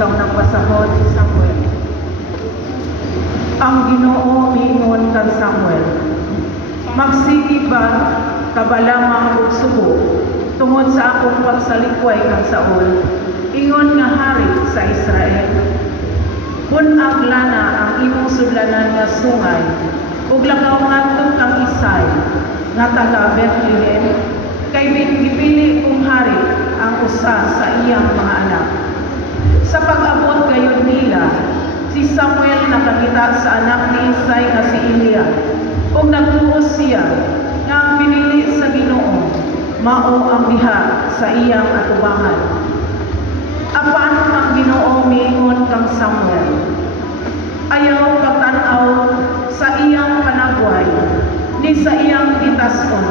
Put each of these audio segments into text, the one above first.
sa unang pasahod si Samuel. Ang Ginoo miingon kang Samuel, magsigi ba kabalamang ug subo tungod sa akong pagsalikway kang Saul, ingon nga hari sa Israel. Bunag lana ang imong sudlanan nga sungay, ug lakaw ngadto kang Isay nga taga Bethlehem, kay gipili kong hari ang usa sa iyang mga anak. Sa pag-abot gayud nila, si Samuel nakakita sa anak ni Isay nga si Eliab, ug nagtuos siya nga ang pinili sa Ginoo mao ang diha sa iyang atubangan. Apan ang Ginoo miingon kang Samuel, ayaw pagtanaw sa iyang panagway ni sa iyang gitason,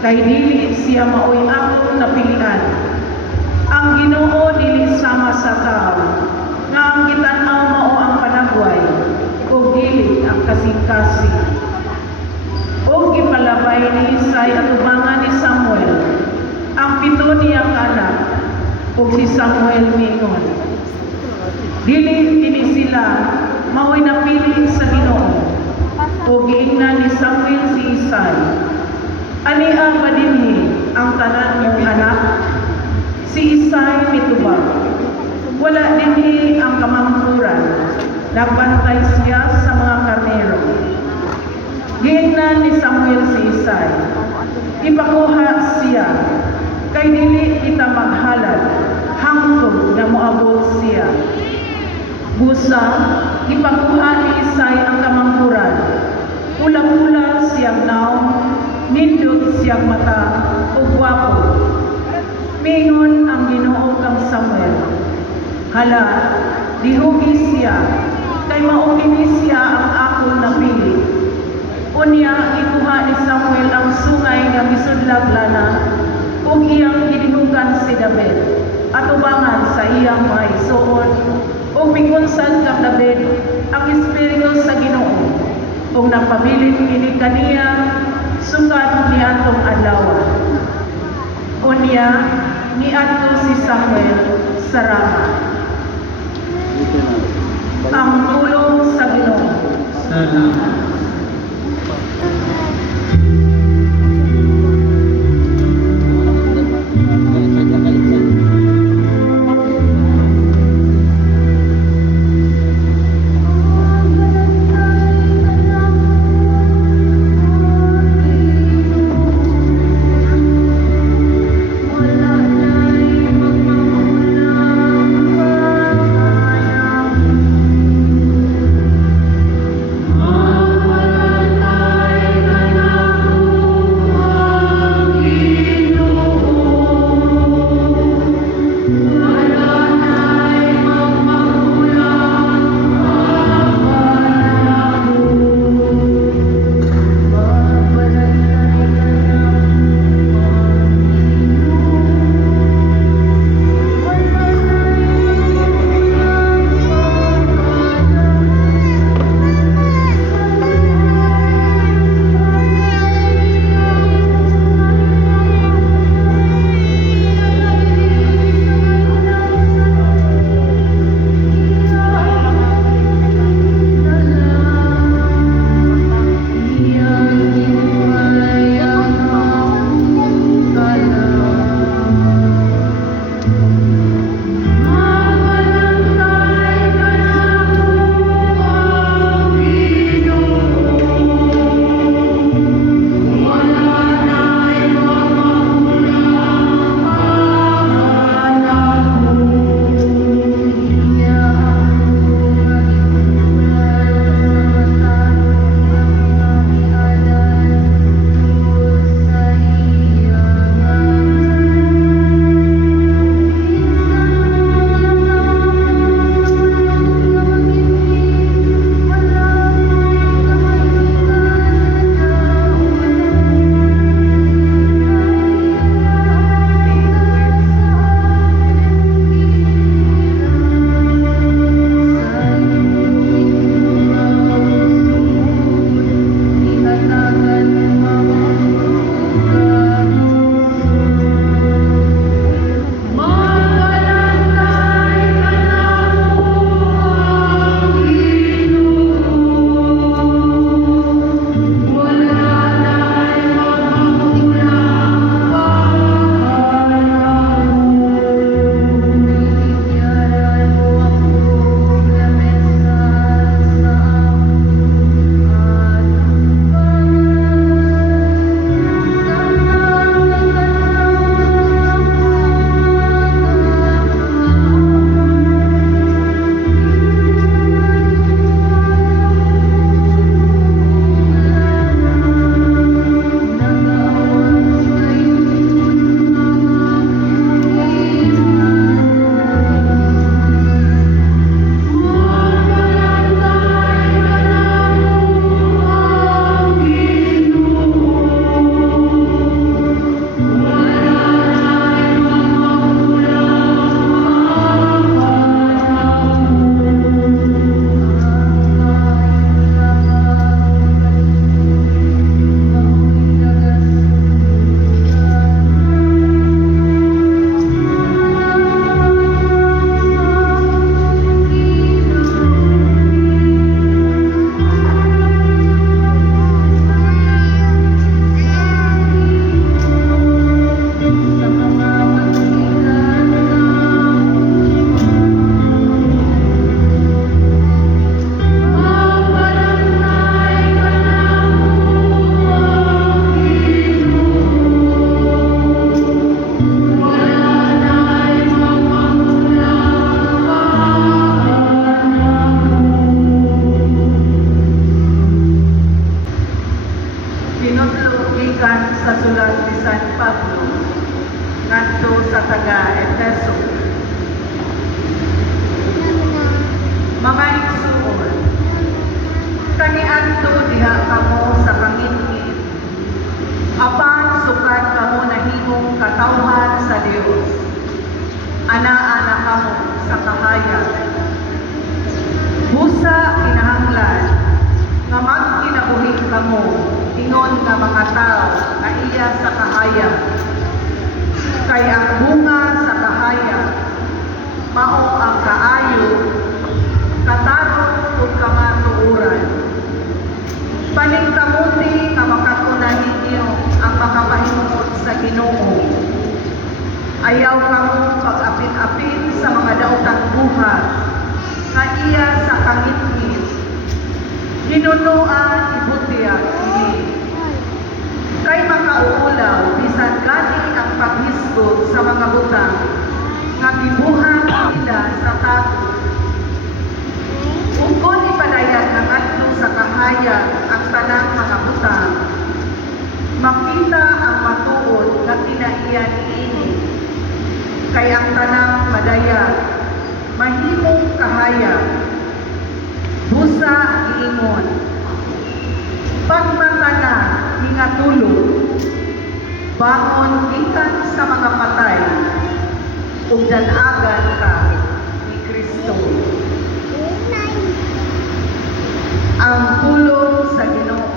kay dili siya maoy akong napilian. Ang Ginoo dili sama sa tao, nga ang gitanaw mao ang panagway, ug dili ang kasing-kasing. Ug gipalabay ni Isay atubangan ni Samuel ang 7 niyang anak, ug si Samuel miingon, dili kini sila maoy napili sa Ginoo. Ug giingnan ni Samuel si Isay, ania ba dinhi ang tanan mong anak? Si Isay mitubag, wala dinhi ang kamangturan, nagbantay siya sa mga karnero. Giingnan ni Samuel si Isay, ipakuha siya, kay dili kita maghalad hangtod na moabot siya. Busa, ipakuha ni Isay ang kamangturan, pula-pula siyang naong, nindot siyang mata, ug gwapo. Mingon ang Ginoo kang Samuel, hala, dihugi siya, kay maukini siya ang akong napili. Unya, ikuha ni Samuel ang sungay nga misudlag lana, ug iyang gidihugan si David, atubangan sa iyang mga igsoon, ug mikunsan kang David ang Espiritu sa Ginoo, ug napabilin kini kaniya sungkat niadtong adlaw. Unya, niadto si Samuel sa Rama. Ang tulong sa Ginoo. Salamat. mga tao na iya sa kahaya. Kay ang bunga sa kahaya, mao ang kaayo, katarong o kamatuuran. Paningkamuti nga makatunahin niyo ang makapahimot sa Ginoo. Ayaw kamo pag-apit-apit sa mga daotang buhat, nga iya sa kangit-ngit. Ginunuan ibutya ini. Kay makauulaw, bisan gani ang paghisgot sa mga butang, nga gibuhat nila sa tago. Ugod ipadayag ng adto sa kahaya ang tanang mga butang, makita ang matuod na kinaiyan ini. Kay ang tanang madayag, mahimong kahaya, busa giingon, pagmata na hingatulog, bangon gikan sa mga patay, ug danagan ka ni Kristo. Ang pulong sa Ginoo.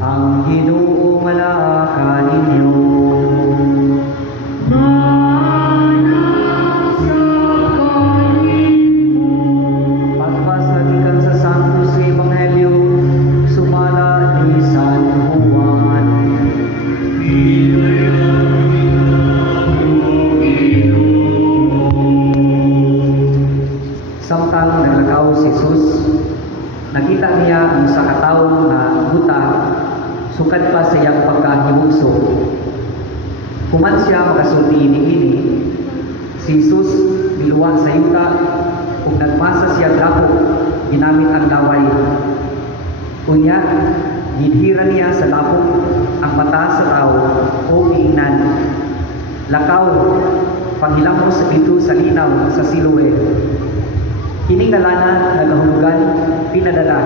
Ang Ginoo malaka ninyo. Pagbasa gikan sa Santo sa Ebanghelyo sumala ni San Juan. Samtang naglakaw si Jesus, nakita niya ang sa katawo nga buta, sukad pa sa iyang pagkahimugso. Kuman siya makasulti ini, si Jesus niluwa sa yuta, ug nagmasa siya dako ginamit ang laway. Unya, gidhira niya sa lapok ang mata sa tao o giingnan. Lakaw, panghilamos dito sa linaw sa Siloe. Kining ngalanan nagahulugan pinadala.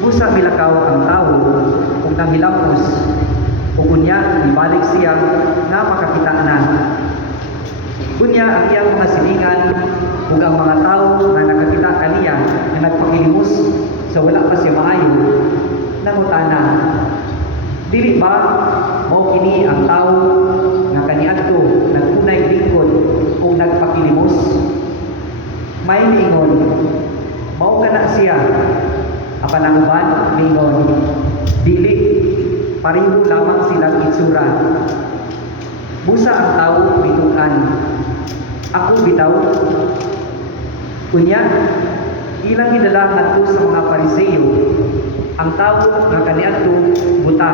Busa milakaw ang tao ug nanghilamos ug unya ibalik siya nga makakita na. Unya ang iyang mga silingan ug ang mga tao nga nakakita kaniya nga nagpakilimos sa wala pa siya maayo nangutana. Dili ba mao kini ang tao nga kaniadto nagtunay lingkod ug nagpakilimos? May mingon, mao kana siya. Apan ang uban mingon, dili, pareho lamang silang itsura. Busa ang tao bitukan, ako bitaw. Kunya, ilang gidala ngadto sa mga Pariseo, ang tao nga kaniadto buta.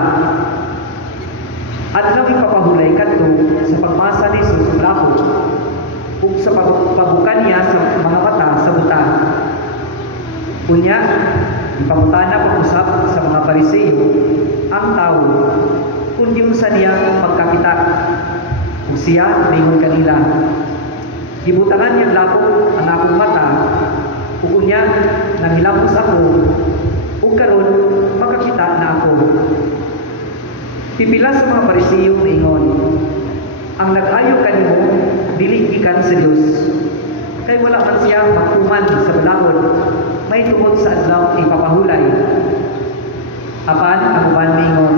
At nang ipapahulay kadto sa pagmasa ni Jesus lapo, ug sa pagbukan niya sa mga mata sa buta. Kunya, ipangutana pag-usap sa mga Pariseo ang tao kung unsa niya pagkakita. Ug siya mingon kanila, gibutangan niya lapo ang akong mata, ug unya nanghilamos ako, ug karon makakita na ako. Pipila sa mga Pariseo ingon, ang nag-ayo kanimo dili gikan sa Dios. Kay wala man siya magtuman sa balakod, may tungod sa adlaw ipapahulay. Apan ang uban mingon,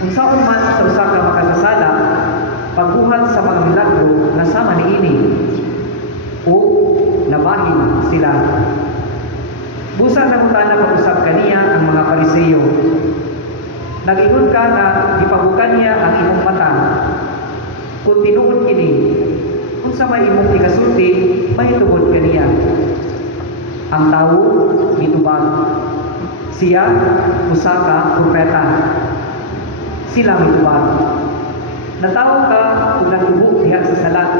kung saan man sa usa ka makasasala, pagbuhat sa pagmilagro nga sama niini, o nabahin sila. Busa nangutana pag-usap kaniya ang mga Pariseo. Nag-ingon ka nga ipabukan niya ang imong mata. Kung tinuod kini, kung sa may imong ikasulti, may tungod kaniya. Ang tao, mitubag. Siya, usa ka propeta. Sila mitubag. Natawo ka kung nagtubo diha sa salat.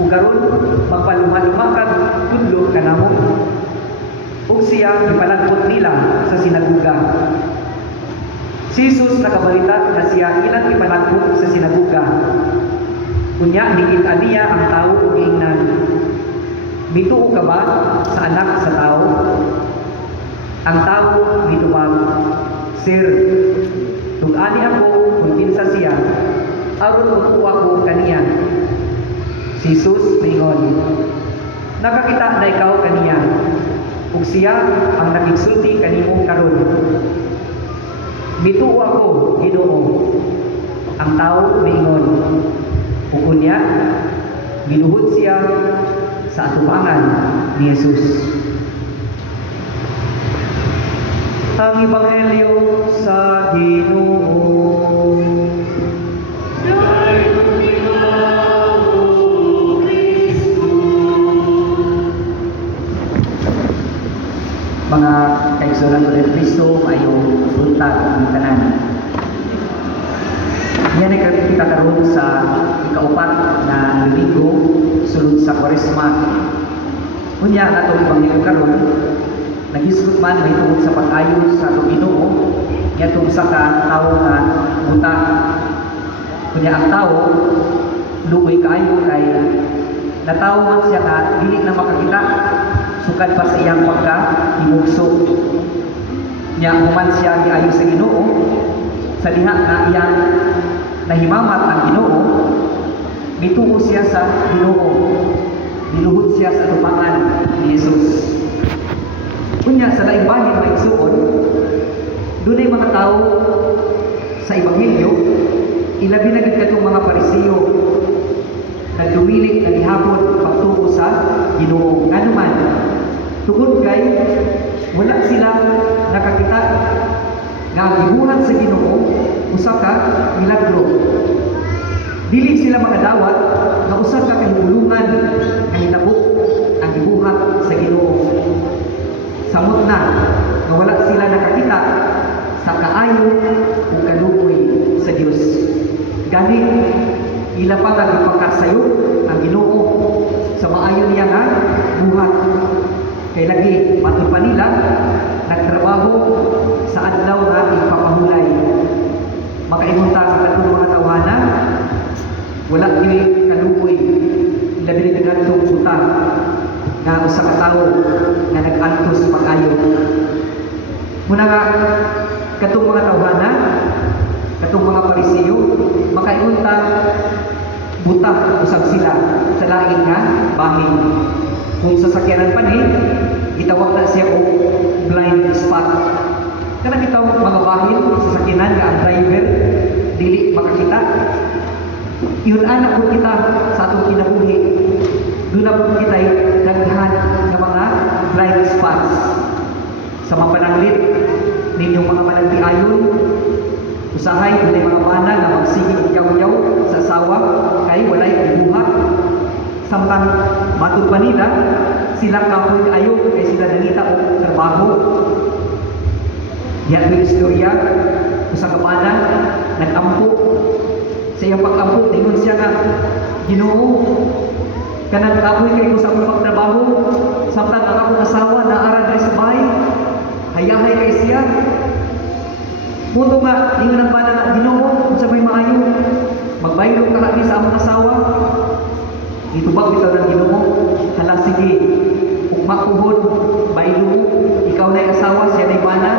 Kung karon magpaluma-lumakad, tudlo ka namo. Ug siya ipalagpot nila sa sinaguga. Si Jesus nakabalita na siya ilang ipalagpot sa sinaguga. Kunya nikita niya ang tao ug ingnan. Mituo ka ba sa anak sa tao? Ang tao mitubag, Sir, tug-ani ako kung kinsa siya, aron magtuwa ko kaniya. Si Jesus mingon, nakakita na ikaw kaniya, ug siya ang nagigsulti kanimo karon. Mituo ako, Ginoo, ang tao miingon. Ug unya giluhod siya sa atubangan ni Jesus. Ang Ebanghelyo sa Ginoo. Mga kaigsunan ko rin Kristo, mayong buntag ng tanan. Yan ay kita karoon sa ikaupat na Domingo sulod sa Kwaresma. Kunya ang atong Ebanghelyo karon, nagisgot man may tungod sa pag-ayo sa atong Ginoo, nga tungod sa tawo nga buta. Kunya ang tawo luoy kaayo kay natawo man siya nga dili na makakita sukad pa sa iyang pagka-himugso. Nya human siya giayo sa Ginoo sa diha nga iyang nahimamat ang Ginoo, mituo siya sa Ginoo, niluhod siya sa tubangan ni Jesus. Kunya sa laing bahin may igsuon, dunay mga tao sa Ebanghelyo, ilabi na gid kadtong mga Pariseo nagdumilik na gihapon pagtuo sa Ginoo. Ngano man tungod kay wala sila nakakita nga gibuhat sa Ginoo usa ka milagro. Dili sila makadawat nga usa ka kahibulungan nga hitabo ang gibuhat sa Ginoo. Samot na nga wala sila nakakita sa kaayo ug kaluoy sa Dios. Gani ila pa nga gipakasayo ang Ginoo sa maayo niya nga buhat. Kay lagi patud pa nila nagtrabaho sa adlaw nga ipapahulay. Makaingon ta kadtong mga tawhana, wala kini kaluoy labi na kadtong buta nga usa ka tawo nga nag-antos pag-ayo. Muna nga kadtong mga tawhana, kadtong mga Pariseo, makaingon ta buta usab sila sa lain nga bahin. Kung sasakyanan pa ni, itawag na siya o blind spot. Kana bitaw mga bahin sa sakyanan nga ang driver dili makakita. Yun anak po kita sa atong kinabuhi. Doon na po kita nagdahan ng mga blind spots sa mapananglit ninyong mga managtiayon. Usahay kung mga mana nga magsigig yaw-yaw sa asawa kay walay ibuhat. Samtang matod pa nila, sila kapoy ayo kay sila nangita o trabaho. Yan yung istorya, usa ka mana nag-ampo. Sa iyang pag-ampo, tingon siya nga, Ginoo, kanang kapoy kay ko sa akong pagtrabaho, samtang ang akong asawa naara diri sa bahay, hayahay kay siya. Muto nga, ingon ang bana nga, Ginoo, kung sa may maayo, magbaylo ka lagi sa among asawa. Itubag bitaw ng Ginoo, hala sige, ugma kuhod, baylo, ikaw na'y asawa, siya na'y bana.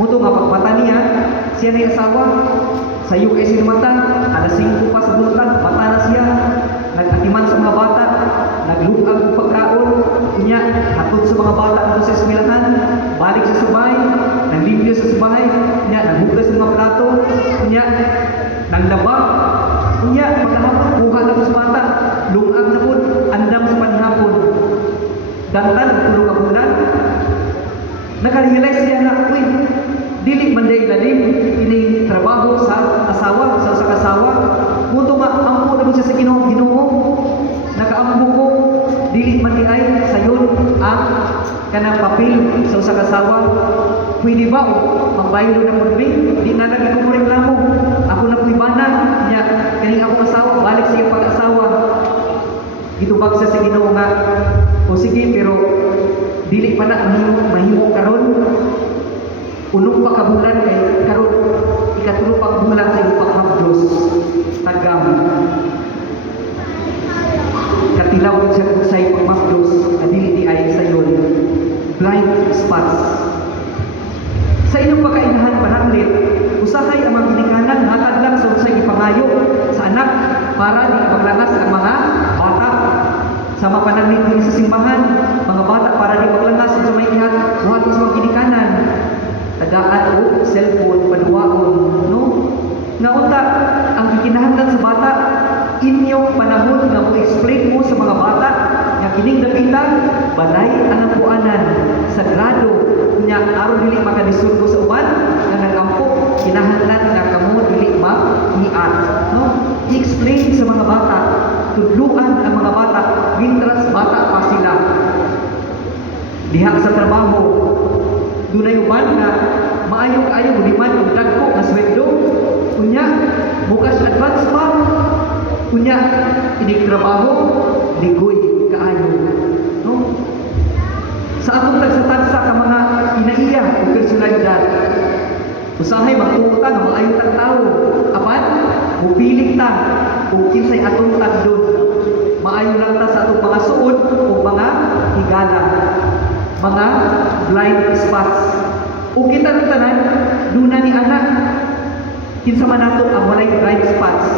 Muto nga pagmata niya, siya na'y asawa, sa iyo kay sinumata, alas 5 pa sa buntag, mata na siya, nag-atiman sa mga bata, naglugag og pagkaon, kunya, hatod sa mga bata ato sa eskwelahan, balik sa subay, naglimpyo sa subay, kunya, naghugas ng mga plato, kunya, naglaba, kunya, pagkahapon, kuha na sa bata, lungag na po, andam sa panhapon, dantan, tulong ang bulan, nakarealize siya na, uy, dili man day lalim, ini trabaho sa asawa, sa kasawa, muto nga, ampo na mo siya sa Ginoo, nakaampo ko, dili man ay sayon ang kanang papel sa usa ka asawa. Pwede ba o magbaylo na mo di na lagi ko reklamo. Ako na po'y bana niya kaning akong asawa balik sa iyang pag-asawa. Gitubag sa Ginoo nga o sige pero dili pa na mahimo karon. Unong pa ka bulan kay karon ikatulo pa bulan sa iyong paghabdos tagam. Katilaw din siya kung sa'yo pagmapdos na dili di ay sayon blind spots. Sa inyong pagkainahan pananglit, usahay ang mga ginikanan hatag lang sa usay ipangayo sa anak para di maglanas ang mga bata. Sa mapananglit din sa simbahan, mga bata para di maglanas sa may tagaan o cellphone paduwaon, no? Nga unta, ang gikinahanglan sa bata, inyong panahon nga mo-explain mo sa mga bata nga kining dapitan, balay ang puanan, sagrado, kunya aron dili makalisod ko sa uban, nga nagampo, kinahanglan nga kamo dili mag-iat, no? I-explain sa mga bata, tudluan ang mga bata, mintras bata pa sila. Diha sa trabaho, dunay uban nga maayo kaayo liman og dagko nga sweldo. Kunya bukas advance pa. Kunya inig trabaho ligoy kaayo. No? Sa atong tagsa-tagsa ka mga inaiya o personalidad, usahay magtuutan nga maayo tag tawo. Apan mupilit ta kung kinsay atong tagdon. Maayo lang ta sa atong mga suod o mga higala, mga blind spots. O kita rin tanan, duna ni anak, kinsa man nato ang walay blind spots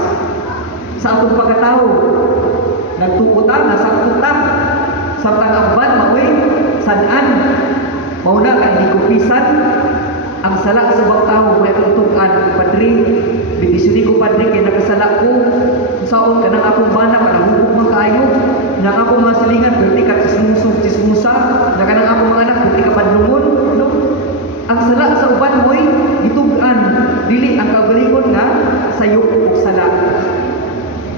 sa atong pagkatao. Nagtukutan, nasaktutan, sa tangabban, maoy, sanan, mauna ka hindi kupisan, ang sala sa bang tao, may tutukan, Padre, bigisunin ko Padre, kaya nakasala ko, saon ka ng akong bana, panahugog mga kaayo, ng akong mga silingan, pwede ka chismusa, na ka ng akong mga anak, pwede ka padlungon, no? Ang sala sa uban mo'y gitugan, dili ang kagalingon nga sayo o sala.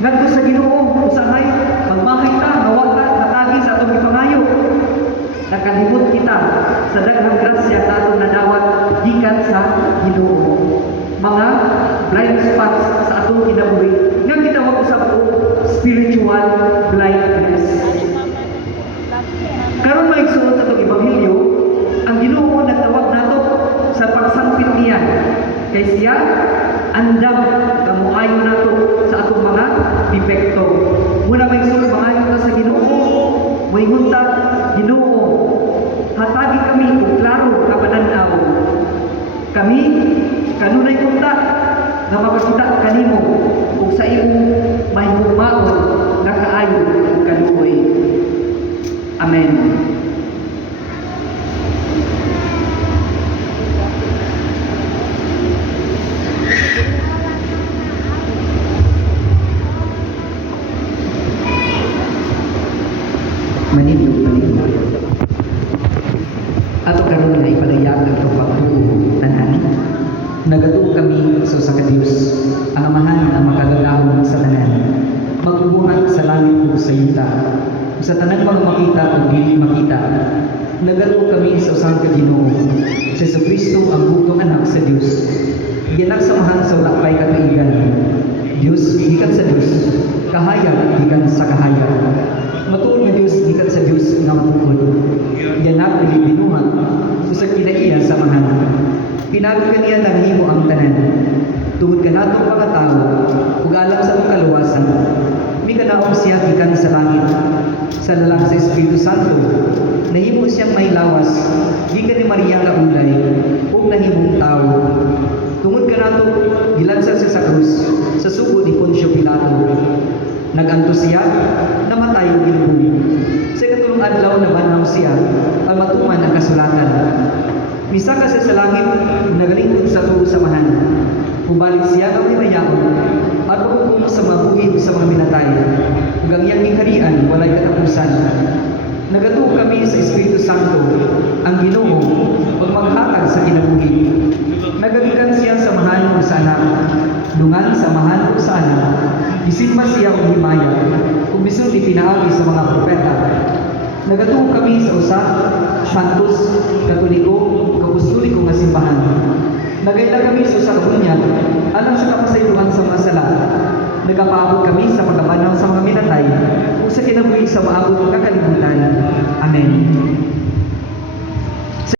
Ngadto sa Ginoo, usahay, magmahay ta, gawa ta, natagi sa atong ipangayo. Nakalimot kita sa daghang grasya na atong nadawat gikan sa Ginoo. Mga blind spots sa atong kinabuhi nga gitawag usab og spiritual blindness. Karon maigsuot sa atong ebanghelyo, ang Ginoo nagtawag nato sa pagsangpit niya kay siya andam nga moayo nato sa atong mga depekto. Muna maigsuot maayo ta sa Ginoo, moingon ta, Ginoo, hatagi kami og klaro nga pananaw. Kami kanunay kunta nga makakita kanimo ug sa imong mahigugmaon nga kaayo ug kaluoy. Amen. Manindog panindag. Ato karon nga ipalayag ang pagpatuo tanan. Nagatuo kami sa usa ka Dios, ang amahan ang makagalawon sa tanan. Magbubuhat sa langit ug sa yuta. Sa tanan mga makita ug dili makita. Nagatuo kami sa usa ka Ginoo, si Jesucristo ang bugtong anak sa Dios. Ginagsamahan sa lakay katuigan. Dios gikan sa Dios, kahayag gikan sa kahayag. Matuod nga Dios gikan sa Dios nga matuod. Yanak dili binuhat usa kinaiya samahan. Pinagi kaniya nahimo ang tanan. Tungod kanatong mga tao ug alam sa atong kaluwasan. Mikanaog siya gikan sa langit. Sa lalaki sa Espiritu Santo, nahimo siyang may lawas gikan ni Maria nga ulay ug nahimong tao. Tungod kanato gilansad siya sa krus sa sugo ni Poncio Pilato. Naganto siya, namatay o ginubuhi. Sa katulong adlaw na banaw siya, ang matuman ang kasulatan. Misaka siya sa langit, nagalingkod sa tuo samahan. Pubalik siya ng minayaon, at pagkukumo sa mabuhi sa mga minatay. Ug ang iyang ikarian, walay katapusan. Nagatuo kami sa Espiritu Santo, ang Ginoo, pag maghatag sa kinabuhi. Nagagikan siya sa mahal o sa anak, lungan sa mahal o sa anak. Isimba siya o himaya, kung bisun ipinaagi sa mga propeta. Nagatuo kami sa usa, santos, katoliko, kapustoliko nga simbahan. Nagayla kami sa usa ka bunyag, alang sa kapasaylohan sa mga sala. Nagapaabot kami sa pagkabanaw sa mga minatay, ug sa kinabuhi sa maabot nga kalibutan. Amen.